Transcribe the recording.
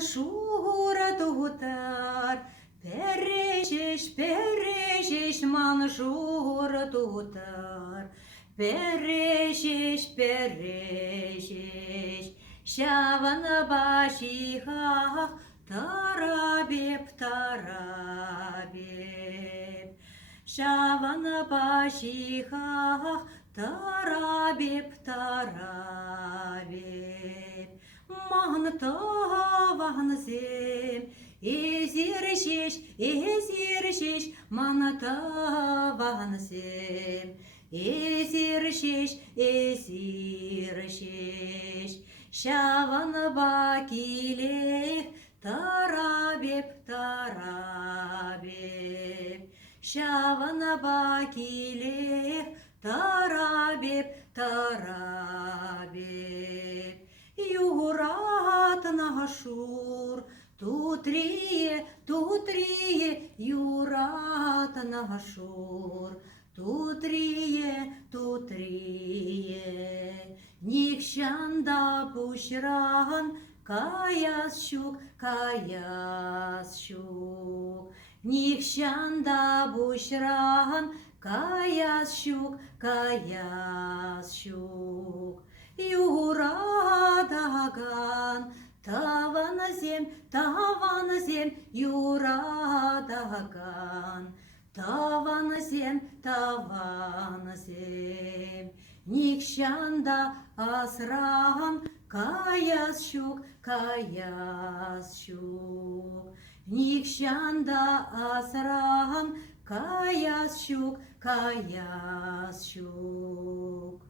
маншура тутар, пережеш, маншура тутар, пережеш, шавана башихах, тарабеп, шавана башихах, тарабеп, Манатаванзем, ezirşeş, manatavанзем, ezirşeş, şavan bakilek, tarabep, şavan bakilek, tarabep, Юрат нагашур, тутрие, Юрат нагашур, тутрие. Никшанда пушран, каяс щук, Никшанда пушран, каяс щук, Юрадаган, таваназем, Юрадаган, таваназем, Никшанда асраган, каяс щук, Никшанда асраган, каяс щук.